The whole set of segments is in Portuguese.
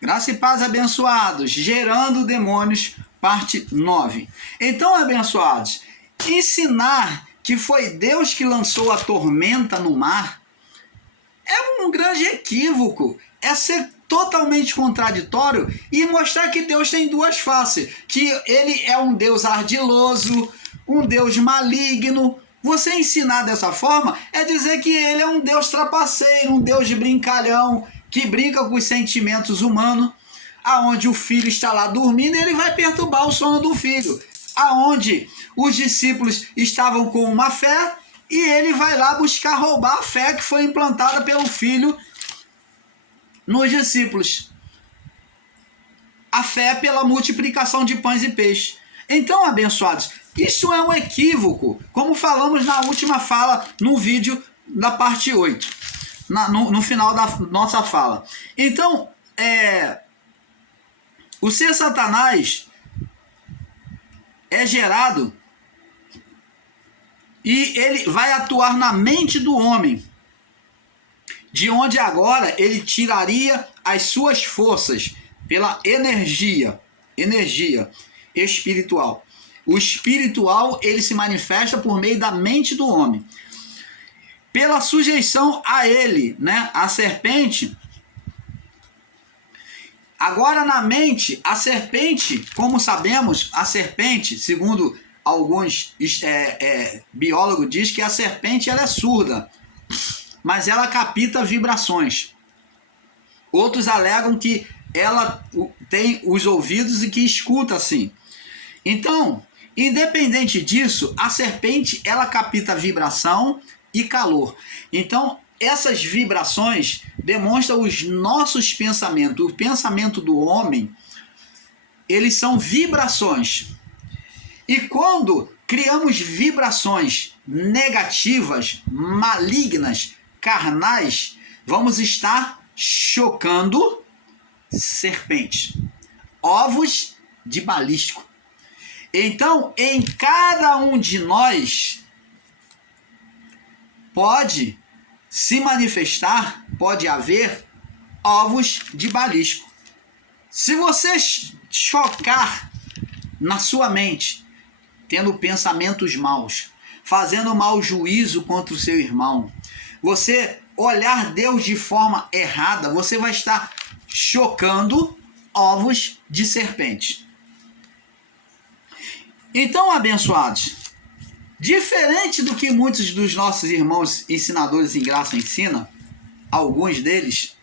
Graça e paz, abençoados. Gerando demônios, parte 9. Então, abençoados, ensinar que foi Deus que lançou a tormenta no mar é um grande equívoco. É ser totalmente contraditório e mostrar que Deus tem duas faces. Que ele é um Deus ardiloso, um Deus maligno. Você ensinar dessa forma é dizer que ele é um Deus trapaceiro, um Deus de brincalhão, que brinca com os sentimentos humanos, aonde o filho está lá dormindo e ele vai perturbar o sono do filho. Aonde os discípulos estavam com uma fé e ele vai lá buscar roubar a fé que foi implantada pelo filho nos discípulos. A fé pela multiplicação de pães e peixes. Então, abençoados, isso é um equívoco, como falamos na última fala, no vídeo da parte 8. No final da nossa fala. Então, o ser Satanás é gerado e ele vai atuar na mente do homem, de onde agora ele tiraria as suas forças pela energia espiritual. O espiritual, ele se manifesta por meio da mente do homem. Pela sujeição a ele, né? A serpente. Agora na mente, a serpente, como sabemos, a serpente, segundo alguns biólogos, diz que a serpente ela é surda, mas ela capta vibrações. Outros alegam que ela tem os ouvidos e que escuta assim. Então, independente disso, a serpente ela capta vibração e calor. Então, essas vibrações demonstram os nossos pensamentos. O pensamento do homem, eles são vibrações. E quando criamos vibrações negativas, malignas, carnais, vamos estar chocando serpentes, ovos de balístico. Então, em cada um de nós pode se manifestar, pode haver ovos de balístico. Se você chocar na sua mente, tendo pensamentos maus, fazendo mau juízo contra o seu irmão, você olhar Deus de forma errada, você vai estar chocando ovos de serpente. Então, abençoados, diferente do que muitos dos nossos irmãos ensinadores em graça ensinam, alguns deles,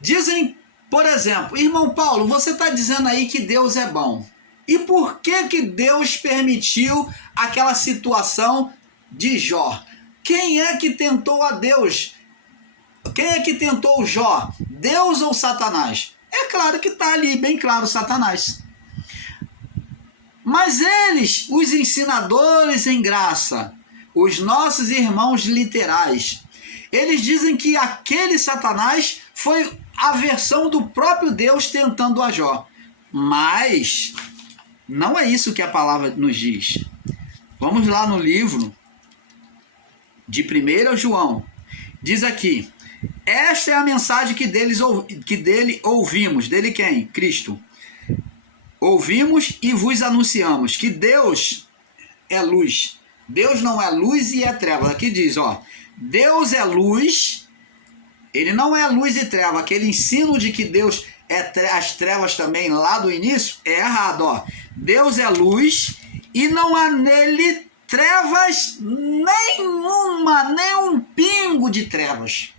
dizem, por exemplo, irmão Paulo, você está dizendo aí que Deus é bom. E por que Deus permitiu aquela situação de Jó? Quem é que tentou a Deus? Quem é que tentou Jó? Deus ou Satanás? É claro que está ali, bem claro, Satanás. Mas eles, os ensinadores em graça, os nossos irmãos literais, eles dizem que aquele Satanás foi a versão do próprio Deus tentando a Jó. Mas não é isso que a palavra nos diz. Vamos lá no livro de 1 João. Diz aqui: esta é a mensagem que dele ouvimos. Dele quem? Cristo. Ouvimos e vos anunciamos que Deus é luz. Deus não é luz e é trevas. Aqui diz, ó, Deus é luz, ele não é luz e treva. Aquele ensino de que Deus é as trevas também lá do início é errado, ó. Deus é luz e não há nele trevas nenhuma, nem um pingo de trevas.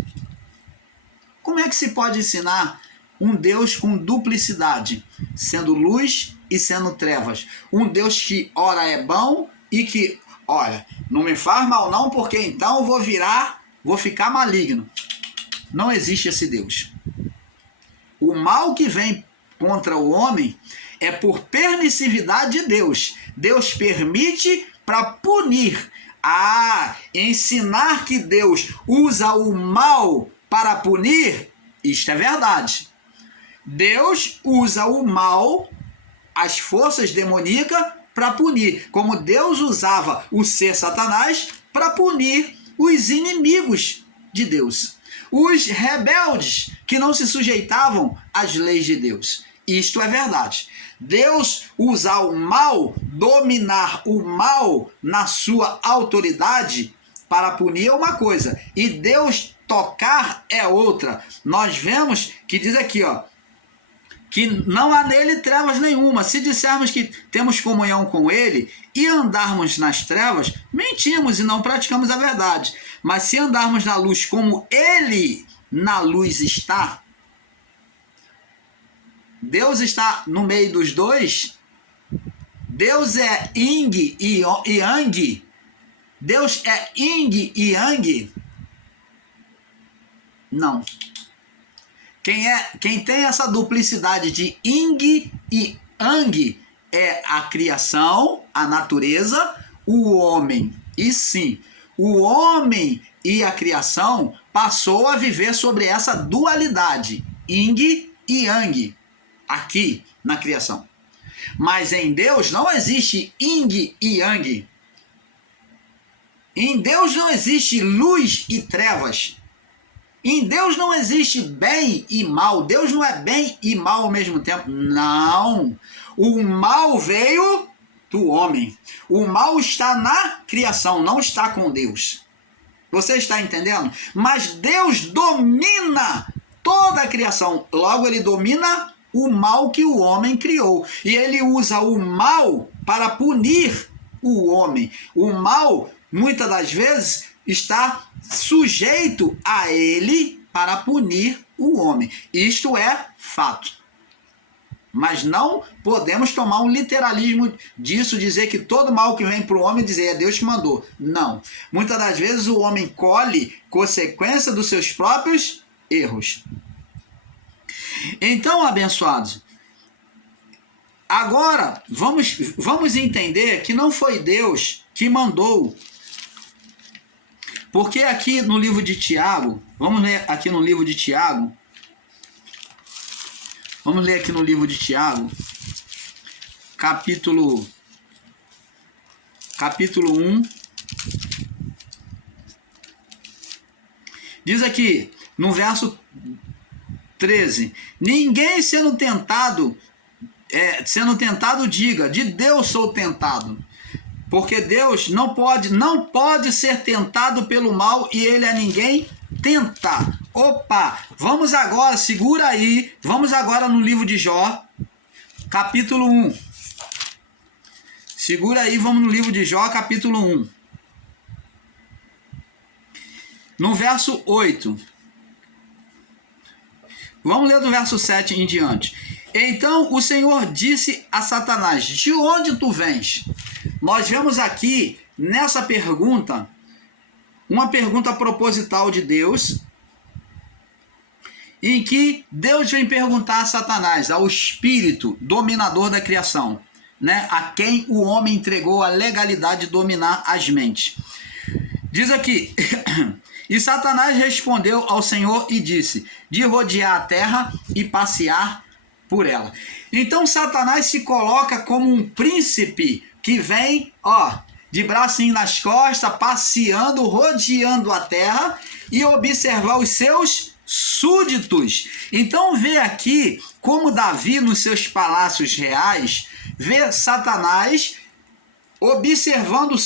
Como é que se pode ensinar um Deus com duplicidade, sendo luz e sendo trevas? Um Deus que ora é bom e que, olha, não me faz mal não, porque então vou ficar maligno. Não existe esse Deus. O mal que vem contra o homem é por permissividade de Deus. Deus permite para punir. Ensinar que Deus usa o mal para punir, isto é verdade. Deus usa o mal, as forças demoníacas, para punir. Como Deus usava o ser Satanás para punir os inimigos de Deus. os rebeldes que não se sujeitavam às leis de Deus. Isto é verdade. Deus usar o mal, dominar o mal na sua autoridade para punir é uma coisa, e Deus tocar é outra. Nós vemos que diz aqui, ó, que não há nele trevas nenhuma. Se dissermos que temos comunhão com ele e andarmos nas trevas, mentimos e não praticamos a verdade. Mas se andarmos na luz como ele na luz está, Deus está no meio dos dois. Deus é yin e yang. Deus é yin e yang? Não. Quem tem essa duplicidade de yin e yang é a criação, a natureza, o homem. E sim, o homem e a criação passou a viver sobre essa dualidade, yin e yang, aqui na criação. Mas em Deus não existe yin e yang. Em Deus não existe luz e trevas. Em Deus não existe bem e mal. Deus não é bem e mal ao mesmo tempo. Não. O mal veio do homem. O mal está na criação, não está com Deus. Você está entendendo? Mas Deus domina toda a criação. Logo, ele domina o mal que o homem criou. E ele usa o mal para punir o homem. O mal, muitas das vezes, está sujeito a ele para punir o homem. Isto é fato. Mas não podemos tomar um literalismo disso, dizer que todo mal que vem para o homem, dizer é Deus que mandou. Não. Muitas das vezes o homem colhe consequência dos seus próprios erros. Então, abençoados, agora vamos entender que não foi Deus que mandou. Porque aqui no livro de Tiago, vamos ler aqui no livro de Tiago, capítulo 1, diz aqui, no verso 13, ninguém sendo tentado diga, de Deus sou tentado. Porque Deus não pode ser tentado pelo mal e ele a ninguém tenta. Opa, vamos agora, segura aí, vamos agora no livro de Jó, capítulo 1. Segura aí, vamos no livro de Jó, capítulo 1. No verso 8. Vamos ler do verso 7 em diante. Então o Senhor disse a Satanás, de onde tu vens? Nós vemos aqui, nessa pergunta, uma pergunta proposital de Deus, em que Deus vem perguntar a Satanás, ao espírito dominador da criação, né, a quem o homem entregou a legalidade de dominar as mentes. Diz aqui, e Satanás respondeu ao Senhor e disse, de rodear a terra e passear por ela. Então Satanás se coloca como um príncipe que vem, de bracinho nas costas, passeando, rodeando a terra e observar os seus súditos. Então vê aqui como Davi, nos seus palácios reais, vê Satanás observando os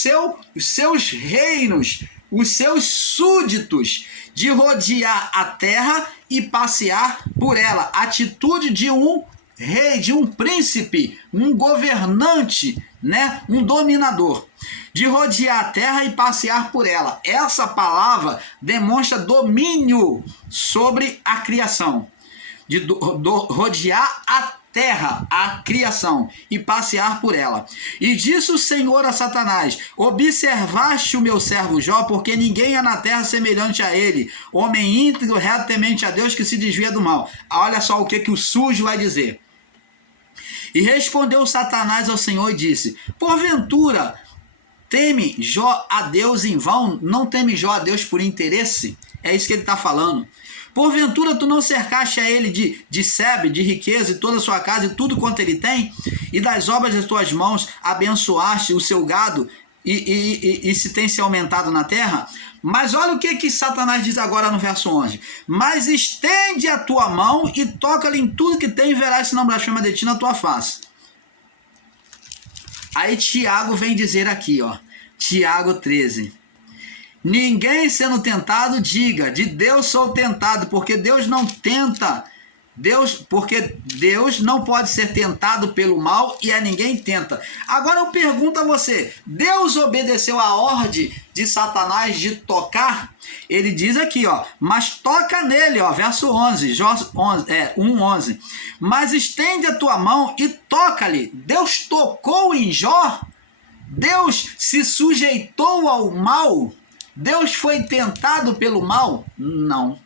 seus reinos, os seus súditos, de rodear a terra e passear por ela. Atitude de um rei, de um príncipe, um governante, né? Um dominador. De rodear a terra e passear por ela. Essa palavra demonstra domínio sobre a criação. De rodear a terra, a criação, e passear por ela. E disse o Senhor a Satanás, observaste o meu servo Jó, porque ninguém é na terra semelhante a ele, homem íntegro, reto, temente a Deus, que se desvia do mal. Olha só o que o sujo vai dizer. E respondeu Satanás ao Senhor e disse, porventura, teme Jó a Deus em vão? Não teme Jó a Deus por interesse? É isso que ele está falando. Porventura tu não cercaste a ele de sebe, de riqueza, e toda a sua casa, e tudo quanto ele tem? E das obras das tuas mãos abençoaste o seu gado, e se tem se aumentado na terra? Mas olha o que Satanás diz agora no verso 11. Mas estende a tua mão e toca-lhe em tudo que tem e verás se não blasfema de ti na tua face. Aí Tiago vem dizer aqui, ó, Tiago 13. Ninguém sendo tentado diga, de Deus sou tentado, porque Deus não tenta, porque Deus não pode ser tentado pelo mal e a ninguém tenta. Agora eu pergunto a você, Deus obedeceu a ordem de Satanás de tocar? Ele diz aqui, ó, mas toca nele, ó, verso 11, 1:11. Mas estende a tua mão e toca-lhe. Deus tocou em Jó? Deus se sujeitou ao mal? Deus foi tentado pelo mal? Não.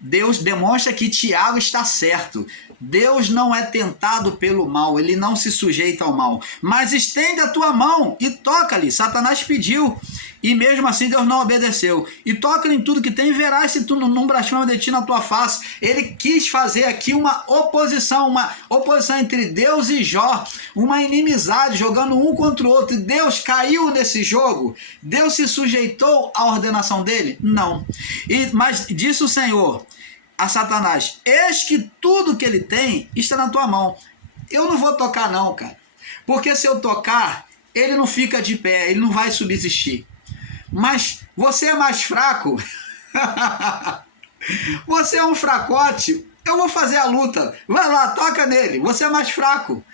Deus demonstra que Tiago está certo. Deus não é tentado pelo mal, ele não se sujeita ao mal. Mas estende a tua mão e toca-lhe. Satanás pediu e mesmo assim Deus não obedeceu. E toca-lhe em tudo que tem e verás se tu não blasfema de ti na tua face. Ele quis fazer aqui uma oposição entre Deus e Jó, uma inimizade, jogando um contra o outro. E Deus caiu nesse jogo? Deus se sujeitou à ordenação dele? Não. Mas disse o Senhor a Satanás, eis que tudo que ele tem está na tua mão. Eu não vou tocar não, cara. Porque se eu tocar, ele não fica de pé, ele não vai subsistir. Mas você é mais fraco. Você é um fracote. Eu vou fazer a luta. Vai lá, toca nele. Você é mais fraco.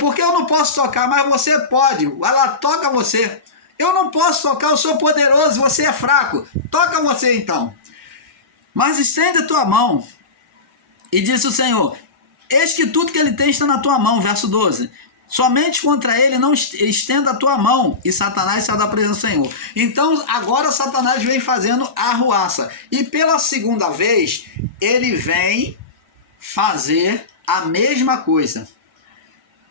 Porque eu não posso tocar, mas você pode. Vai lá, toca você. Eu não posso tocar, eu sou poderoso, você é fraco. Toca você então. Mas estende a tua mão. E disse o Senhor, eis que tudo que ele tem está na tua mão. Verso 12. Somente contra ele não estenda a tua mão. E Satanás saiu da presença do Senhor. Então agora Satanás vem fazendo a arruaça. E pela segunda vez, ele vem fazer a mesma coisa.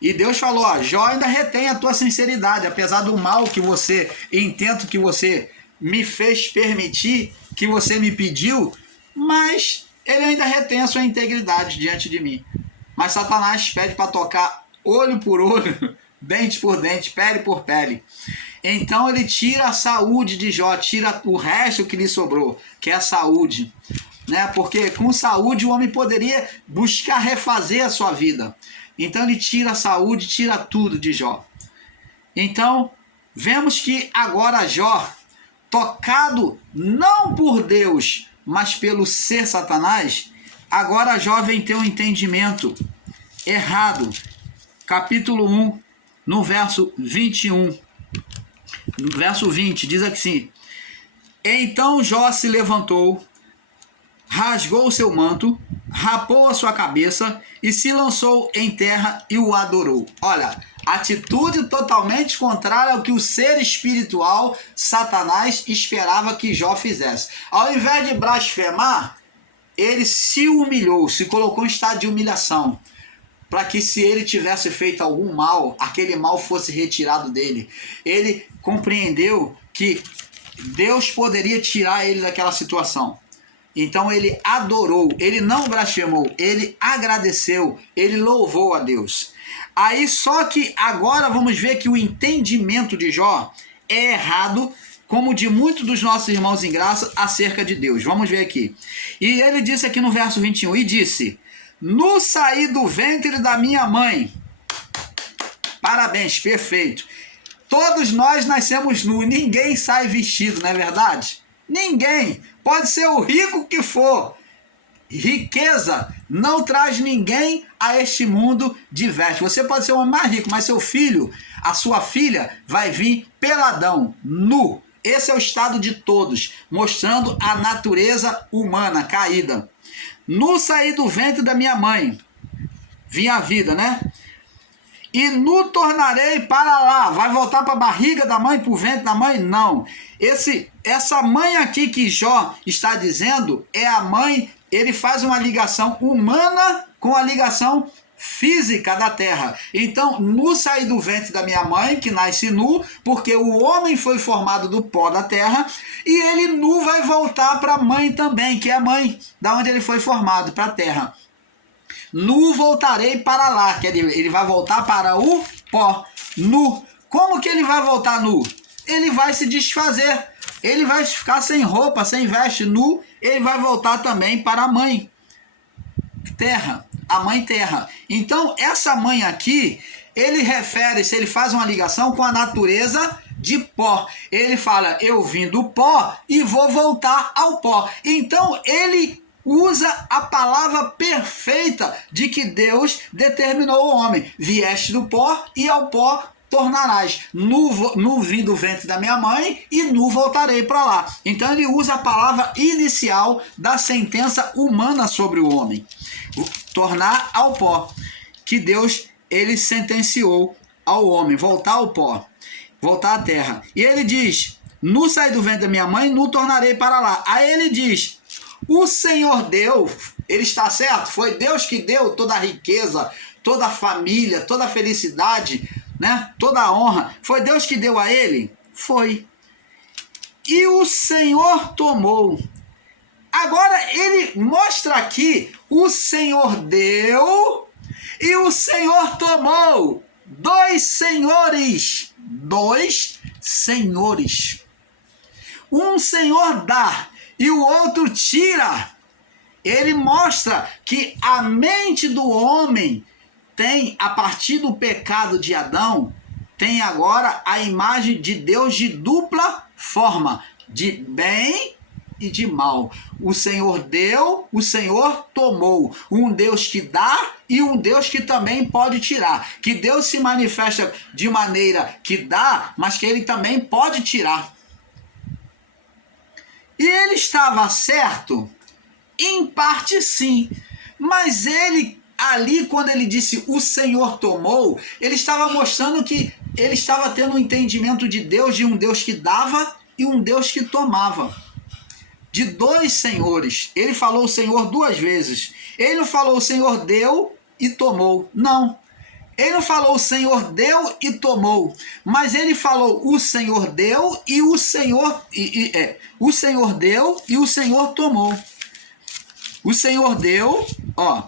E Deus falou, ó, Jó ainda retém a tua sinceridade. Apesar do mal que você, intento que você me fez permitir, que você me pediu, mas ele ainda retém a sua integridade diante de mim. Mas Satanás pede para tocar olho por olho, dente por dente, pele por pele. Então ele tira a saúde de Jó, tira o resto que lhe sobrou, que é a saúde. Né? Porque com saúde o homem poderia buscar refazer a sua vida. Então ele tira a saúde, tira tudo de Jó. Então vemos que agora Jó, tocado não por Deus, mas pelo ser Satanás, agora Jó vem ter um entendimento errado. Capítulo 1, no verso 21. No verso 20, diz assim, então Jó se levantou, rasgou o seu manto, rapou a sua cabeça e se lançou em terra e o adorou. Olha, atitude totalmente contrária ao que o ser espiritual, Satanás, esperava que Jó fizesse. Ao invés de blasfemar, ele se humilhou, se colocou em estado de humilhação, para que se ele tivesse feito algum mal, aquele mal fosse retirado dele. Ele compreendeu que Deus poderia tirar ele daquela situação. Então ele adorou, ele não blasfemou, ele agradeceu, ele louvou a Deus. Aí só que agora vamos ver que o entendimento de Jó é errado, como de muitos dos nossos irmãos em graça, acerca de Deus. Vamos ver aqui. E ele disse aqui no verso 21, e disse, no saí do ventre da minha mãe. Parabéns, perfeito. Todos nós nascemos nus, ninguém sai vestido, não é verdade? Ninguém, pode ser o rico que for. Riqueza não traz ninguém a este mundo de veste. Você pode ser o homem mais rico, mas seu filho, a sua filha, vai vir peladão, nu. Esse é o estado de todos, mostrando a natureza humana caída. Nu saí do ventre da minha mãe, vinha a vida, né? E nu tornarei para lá. Vai voltar para a barriga da mãe, para o ventre da mãe? Não. Essa mãe aqui que Jó está dizendo é a mãe. Ele faz uma ligação humana com a ligação física da terra. Então, nu saí do ventre da minha mãe, que nasce nu, porque o homem foi formado do pó da terra, e ele nu vai voltar para a mãe também, que é a mãe da onde ele foi formado, para a terra. Nu voltarei para lá, que ele vai voltar para o pó, nu. Como que ele vai voltar nu? Ele vai se desfazer. ele vai ficar sem roupa, sem veste, nu, ele vai voltar também para a mãe terra, a mãe terra. Então, essa mãe aqui, ele refere-se, ele faz uma ligação com a natureza de pó. Ele fala, eu vim do pó e vou voltar ao pó. Então, ele usa a palavra perfeita de que Deus determinou ao homem. Vieste do pó e ao pó tornarás. Nu vim do ventre da minha mãe e nu voltarei para lá. Então ele usa a palavra inicial da sentença humana sobre o homem. Tornar ao pó. Que Deus, ele sentenciou ao homem. Voltar ao pó. Voltar à terra. E ele diz, nu saí do ventre da minha mãe, nu tornarei para lá. Aí ele diz, o Senhor deu, ele está certo? Foi Deus que deu toda a riqueza, toda a família, toda a felicidade, né? Toda a honra. Foi Deus que deu a ele? Foi. E o Senhor tomou. Agora ele mostra aqui, o Senhor deu e o Senhor tomou. Dois senhores. Um senhor dá e o outro tira. Ele mostra que a mente do homem tem, a partir do pecado de Adão, tem agora a imagem de Deus de dupla forma, de bem e de mal. O Senhor deu, o Senhor tomou. Um Deus que dá e um Deus que também pode tirar. Que Deus se manifesta de maneira que dá, mas que ele também pode tirar. E ele estava certo? Em parte sim, mas ele ali, quando ele disse o Senhor tomou, ele estava mostrando que ele estava tendo um entendimento de Deus, de um Deus que dava e um Deus que tomava. De dois senhores. Ele falou o Senhor duas vezes. Ele não falou o Senhor deu e tomou. Não. Ele não falou o Senhor deu e tomou. Mas ele falou o Senhor deu e o Senhor... o Senhor deu e o Senhor tomou. O Senhor deu, ó,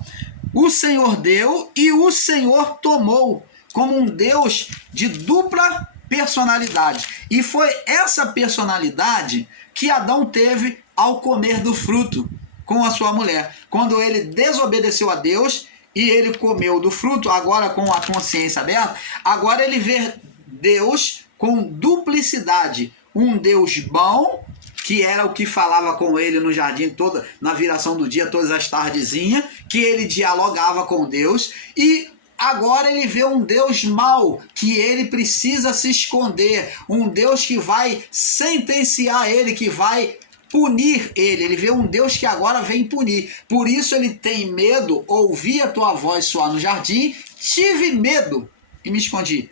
o Senhor deu e o Senhor tomou, como um Deus de dupla personalidade. E foi essa personalidade que Adão teve ao comer do fruto com a sua mulher. Quando ele desobedeceu a Deus e ele comeu do fruto, agora com a consciência aberta, agora ele vê Deus com duplicidade. Um Deus bom, que era o que falava com ele no jardim, na viração do dia, todas as tardezinhas, que ele dialogava com Deus, e agora ele vê um Deus mau, que ele precisa se esconder, um Deus que vai sentenciar ele, que vai punir ele. Ele vê um Deus que agora vem punir. Por isso ele tem medo, ouvi a tua voz soar no jardim, tive medo e me escondi.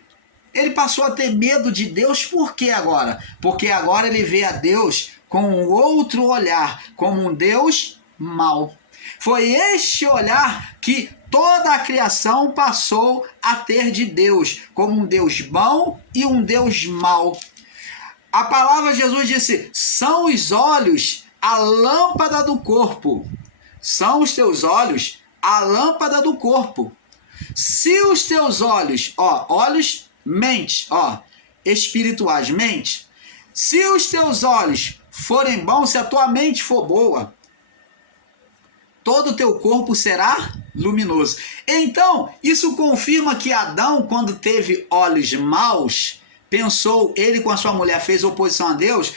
Ele passou a ter medo de Deus, por quê agora? Porque agora ele vê a Deus com um outro olhar, como um Deus mau. Foi este olhar que toda a criação passou a ter de Deus, como um Deus bom e um Deus mau. A palavra de Jesus disse, são os olhos a lâmpada do corpo. São os teus olhos a lâmpada do corpo. Se os teus olhos, olhos, mente, espirituais, mente. Se os teus olhos forem bons, se a tua mente for boa, todo o teu corpo será luminoso. Então, isso confirma que Adão, quando teve olhos maus, pensou, ele com a sua mulher fez oposição a Deus,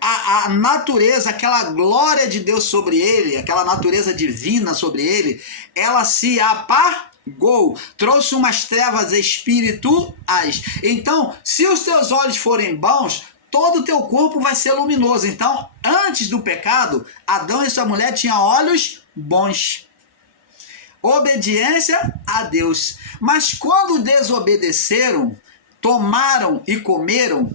a natureza, aquela glória de Deus sobre ele, aquela natureza divina sobre ele, ela se apagou, trouxe umas trevas espirituais. Então, se os teus olhos forem bons, todo o teu corpo vai ser luminoso. Então, antes do pecado, Adão e sua mulher tinham olhos bons. Obediência a Deus. Mas quando desobedeceram, tomaram e comeram,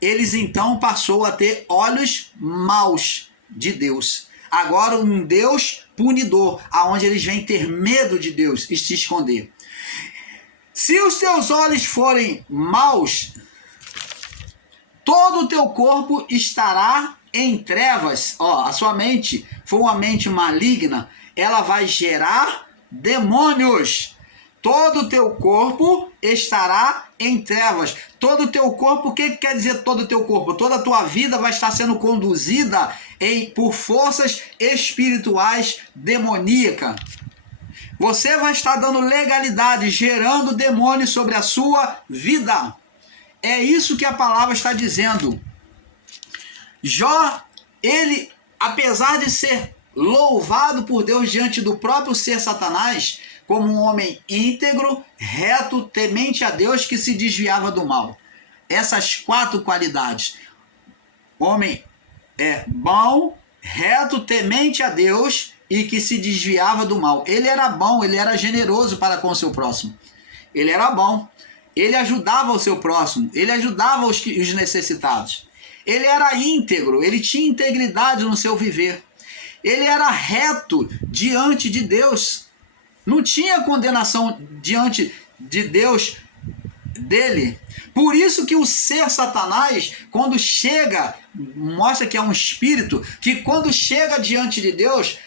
eles então passou a ter olhos maus de Deus. Agora um Deus punidor, aonde eles vêm ter medo de Deus e se esconder. Se os teus olhos forem maus, todo o teu corpo estará em trevas. A sua mente for uma mente maligna, ela vai gerar demônios. todo o teu corpo estará em trevas. Todo o teu corpo, o que quer dizer todo o teu corpo? Toda a tua vida vai estar sendo conduzida por forças espirituais demoníacas. Você vai estar dando legalidade, gerando demônios sobre a sua vida. É isso que a palavra está dizendo. Jó, ele, apesar de ser louvado por Deus diante do próprio ser Satanás, como um homem íntegro, reto, temente a Deus, que se desviava do mal. Essas 4 qualidades. Homem bom, reto, temente a Deus e que se desviava do mal. Ele era bom, ele era generoso para com o seu próximo. Ele era bom. Ele ajudava o seu próximo. Ele ajudava os necessitados. Ele era íntegro, ele tinha integridade no seu viver. Ele era reto diante de Deus. Não tinha condenação diante de Deus dele. Por isso que o ser Satanás, quando chega, mostra que é um espírito, que quando chega diante de Deus,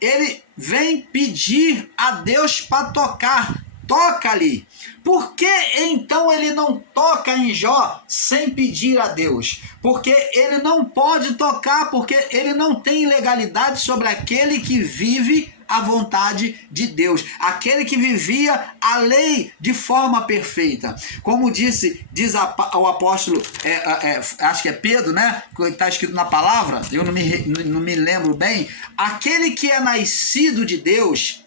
ele vem pedir a Deus para tocar. Toca-lhe. Por que então ele não toca em Jó sem pedir a Deus? Porque ele não pode tocar, porque ele não tem legalidade sobre aquele que vive a vontade de Deus, aquele que vivia a lei de forma perfeita. Como diz o apóstolo, acho que é Pedro, né? Está escrito na palavra, eu não me lembro bem. Aquele que é nascido de Deus,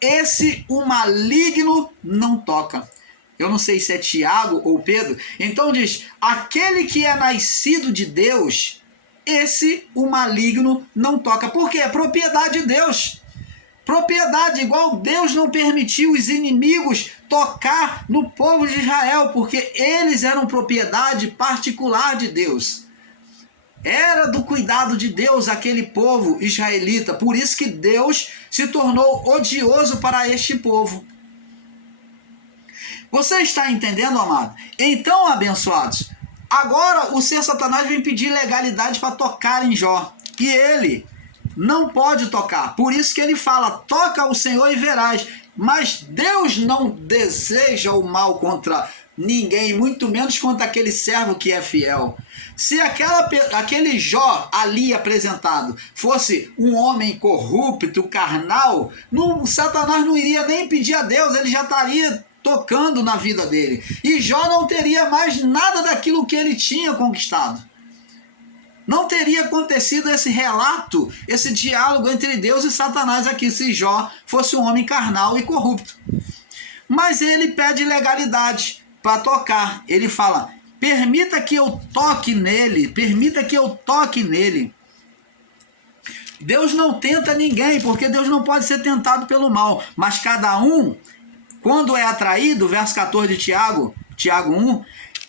esse o maligno não toca. Eu não sei se é Tiago ou Pedro. Então diz, aquele que é nascido de Deus, esse o maligno não toca. Porque é propriedade de Deus. Propriedade, igual Deus não permitiu os inimigos tocar no povo de Israel, porque eles eram propriedade particular de Deus. Era do cuidado de Deus aquele povo israelita. Por isso que Deus se tornou odioso para este povo. Você está entendendo, amado? Então, abençoados, agora o ser Satanás vem pedir legalidade para tocar em Jó. E ele não pode tocar. Por isso que ele fala, toca ao Senhor e verás. Mas Deus não deseja o mal contra ninguém, muito menos contra aquele servo que é fiel. Se aquele Jó ali apresentado fosse um homem corrupto, carnal, Satanás não iria nem pedir a Deus, ele já estaria tocando na vida dele. E Jó não teria mais nada daquilo que ele tinha conquistado. Não teria acontecido esse relato, esse diálogo entre Deus e Satanás aqui, se Jó fosse um homem carnal e corrupto. Mas ele pede legalidade para tocar. Ele fala, permita que eu toque nele, permita que eu toque nele. Deus não tenta ninguém, porque Deus não pode ser tentado pelo mal. Mas cada um, quando é atraído, verso 14 de Tiago 1,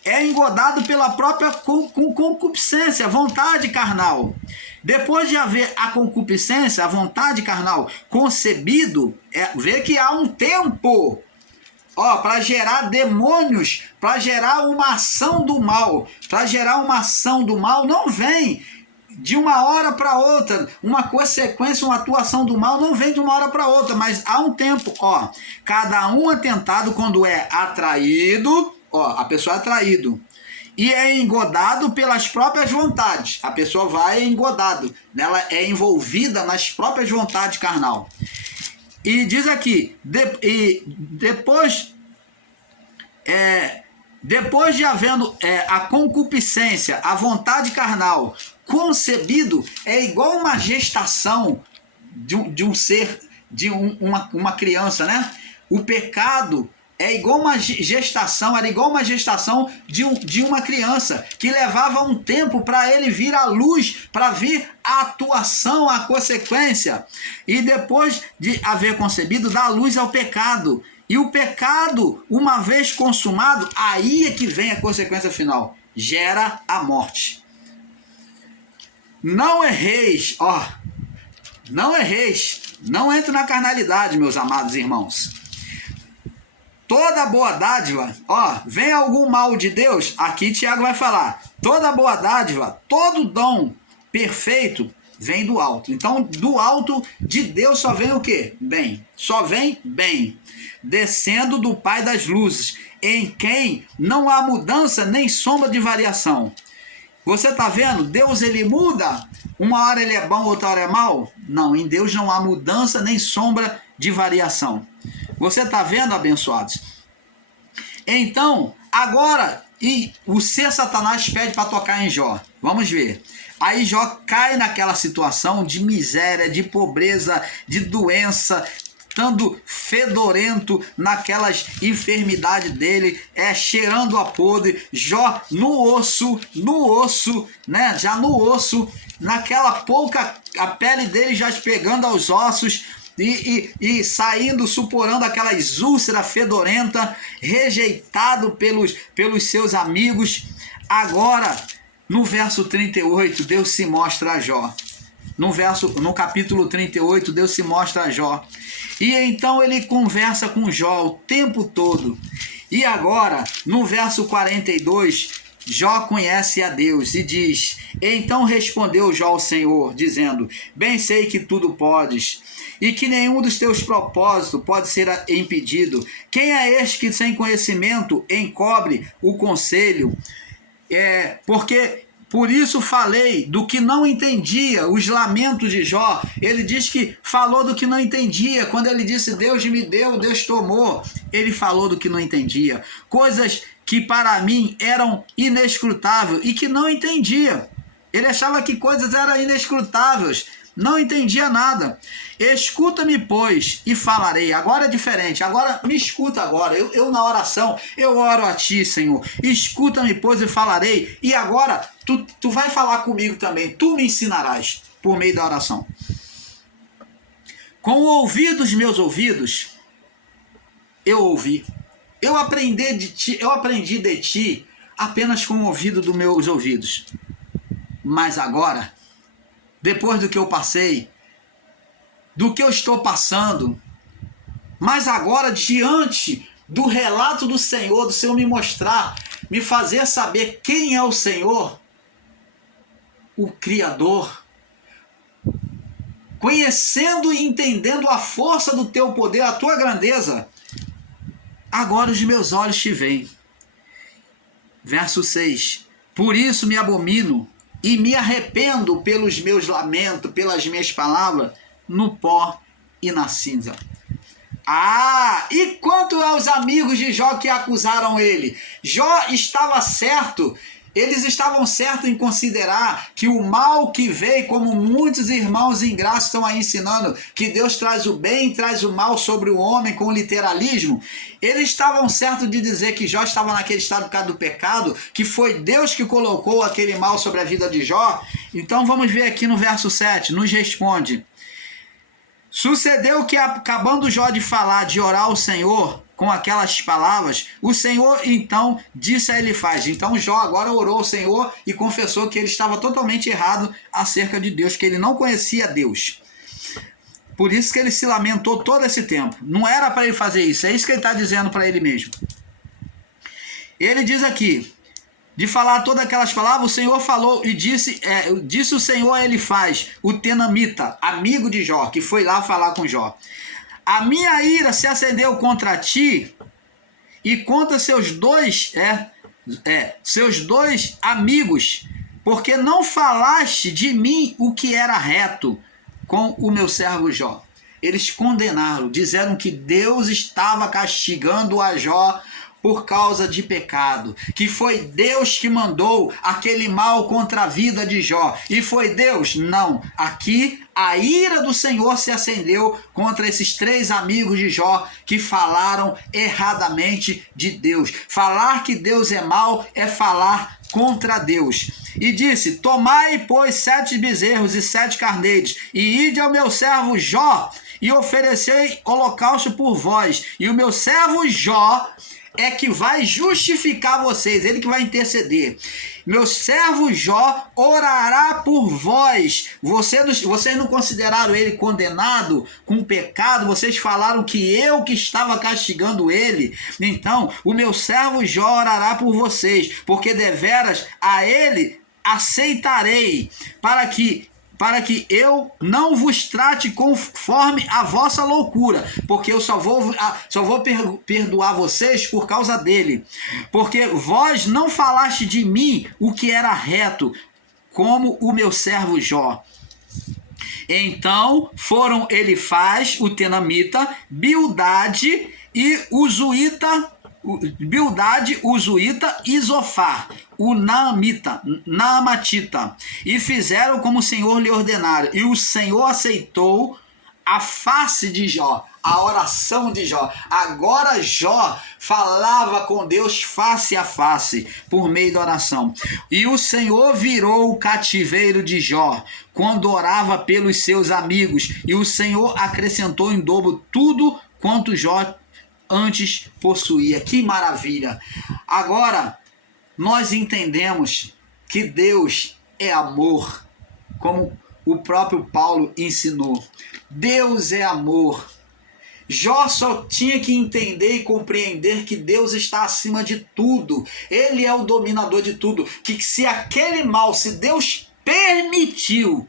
é engodado pela própria concupiscência, vontade carnal. Depois de haver a concupiscência, a vontade carnal concebido, vê que há um tempo para gerar demônios, para gerar uma ação do mal. Para gerar uma ação do mal não vem de uma hora para outra, uma consequência, uma atuação do mal não vem de uma hora para outra, mas há um tempo. Cada um é tentado quando é atraído. A pessoa é atraído e é engodado pelas próprias vontades. A pessoa vai engodado, ela é envolvida nas próprias vontades carnal. E diz aqui, depois de havendo a concupiscência, a vontade carnal concebido, é igual uma gestação de um ser, de uma criança, né? O pecado era igual uma gestação de uma criança, que levava um tempo para ele vir à luz, para vir a atuação, a consequência. E depois de haver concebido, dá luz ao pecado. E o pecado, uma vez consumado, aí é que vem a consequência final. Gera a morte. Não erreis, não erreis. Não entre na carnalidade, meus amados irmãos. Toda boa dádiva, vem algum mal de Deus, aqui Tiago vai falar, toda boa dádiva, todo dom perfeito, Vem do alto. Então, do alto de Deus só vem o quê? Bem. Só vem bem. Descendo do Pai das luzes, em quem não há mudança nem sombra de variação. Você está vendo? Deus, ele muda. Uma hora ele é bom, outra hora é mal? Não, em Deus não há mudança nem sombra de variação. Você está vendo, abençoados? Então, agora, e o ser Satanás pede para tocar em Jó. Vamos ver. Aí Jó cai naquela situação de miséria, de pobreza, de doença, estando fedorento naquelas enfermidades dele, cheirando a podre. Jó no osso, né? Já no osso, naquela pouca, a pele dele já pegando aos ossos, e saindo, suporando aquelas úlceras fedorentas, rejeitado pelos seus amigos. Agora, no verso 38, Deus se mostra a Jó. No capítulo 38, Deus se mostra a Jó. E então ele conversa com Jó o tempo todo. E agora, no verso 42, Jó conhece a Deus e diz: então respondeu Jó ao Senhor, dizendo: bem sei que tudo podes, e que nenhum dos teus propósitos pode ser impedido. Quem é este que sem conhecimento encobre o conselho? Por isso falei do que não entendia, os lamentos de Jó. Ele diz que falou do que não entendia. Quando ele disse Deus me deu, Deus tomou, ele falou do que não entendia. Coisas que para mim eram inescrutáveis e que não entendia. Ele achava que coisas eram inescrutáveis, não entendia nada. Escuta-me, pois, e falarei. Agora é diferente, agora me escuta agora. Eu na oração, eu oro a ti, Senhor. Escuta-me, pois, e falarei. E agora, tu vai falar comigo também. Tu me ensinarás por meio da oração. Com o ouvido dos meus ouvidos, eu ouvi. Eu aprendi de ti apenas com o ouvido dos meus ouvidos. Mas agora, depois do que eu passei, do que eu estou passando, mas agora diante do relato do Senhor, do Senhor me mostrar, me fazer saber quem é o Senhor, o Criador, conhecendo e entendendo a força do teu poder, a tua grandeza, agora os meus olhos te veem. Verso 6. Por isso me abomino e me arrependo pelos meus lamentos, pelas minhas palavras, no pó e na cinza. E quanto aos amigos de Jó que acusaram ele? Jó estava certo, eles estavam certos em considerar que o mal que veio, como muitos irmãos em graça estão aí ensinando, que Deus traz o bem e traz o mal sobre o homem com literalismo, eles estavam certos de dizer que Jó estava naquele estado por causa do pecado, que foi Deus que colocou aquele mal sobre a vida de Jó. Então vamos ver aqui no verso 7, nos responde: sucedeu que, acabando Jó de falar, de orar ao Senhor com aquelas palavras, o Senhor então disse a Elifaz. Então Jó agora orou ao Senhor e confessou que ele estava totalmente errado acerca de Deus, que ele não conhecia Deus. Por isso que ele se lamentou todo esse tempo. Não era para ele fazer isso, é isso que ele está dizendo para ele mesmo. Ele diz aqui, de falar todas aquelas palavras, o Senhor falou e disse o Senhor a Elifaz, o tenamita, amigo de Jó, que foi lá falar com Jó: a minha ira se acendeu contra ti e contra seus dois amigos, porque não falaste de mim o que era reto com o meu servo Jó. Eles condenaram, disseram que Deus estava castigando a Jó por causa de pecado, que foi Deus que mandou aquele mal contra a vida de Jó. E foi Deus? Não. Aqui a ira do Senhor se acendeu contra esses 3 amigos de Jó que falaram erradamente de Deus. Falar que Deus é mau é falar contra Deus. E disse: tomai, pois, 7 bezerros e 7 carneiros, e ide ao meu servo Jó, e oferecei holocausto por vós. E o meu servo Jó é que vai justificar vocês, ele que vai interceder. Meu servo Jó orará por vós. Vocês não consideraram ele condenado com pecado, vocês falaram que eu que estava castigando ele. Então, o meu servo Jó orará por vocês, porque deveras a ele aceitarei, para para que eu não vos trate conforme a vossa loucura, porque eu só vou perdoar vocês por causa dele. Porque vós não falaste de mim o que era reto, como o meu servo Jó. Então foram Elifaz, o tenamita, Bildade, o Zuita e Zofar, o Naamatita, e fizeram como o Senhor lhe ordenara. E o Senhor aceitou a face de Jó, a oração de Jó. Agora Jó falava com Deus face a face, por meio da oração. E o Senhor virou o cativeiro de Jó, quando orava pelos seus amigos. E o Senhor acrescentou em dobro tudo quanto Jó antes possuía. Que maravilha! Agora, nós entendemos que Deus é amor, como o próprio Paulo ensinou. Deus é amor. Jó só tinha que entender e compreender que Deus está acima de tudo. Ele é o dominador de tudo. Que se aquele mal, se Deus permitiu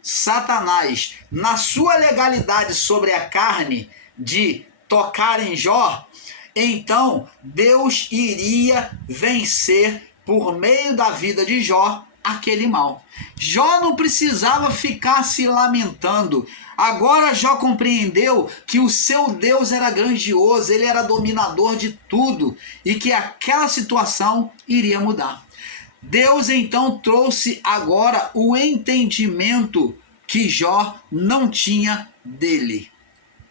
Satanás, na sua legalidade sobre a carne, de tocar em Jó, então Deus iria vencer por meio da vida de Jó aquele mal. Jó não precisava ficar se lamentando. Agora Jó compreendeu que o seu Deus era grandioso, ele era dominador de tudo e que aquela situação iria mudar. Deus então trouxe agora o entendimento que Jó não tinha dele.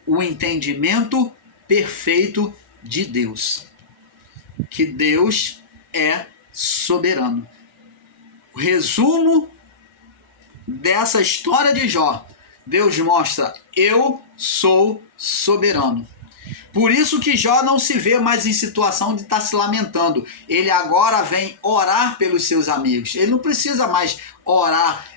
O entendimento perfeito de Deus. Que Deus é soberano. O resumo dessa história de Jó, Deus mostra: eu sou soberano. Por isso que Jó não se vê mais em situação de estar se lamentando. Ele agora vem orar pelos seus amigos. Ele não precisa mais orar,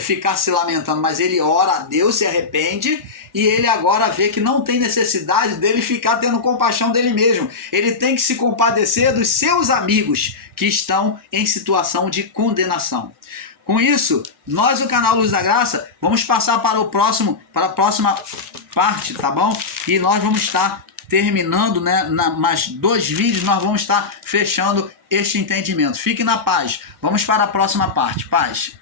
ficar se lamentando, mas ele ora a Deus, se arrepende, e ele agora vê que não tem necessidade dele ficar tendo compaixão dele mesmo. Ele tem que se compadecer dos seus amigos que estão em situação de condenação. Com isso, nós, o canal Luz da Graça, vamos passar para a próxima parte, tá bom? E nós vamos estar terminando, né? Mais 2 vídeos nós vamos estar fechando este entendimento. Fique na paz. Vamos para a próxima parte. Paz.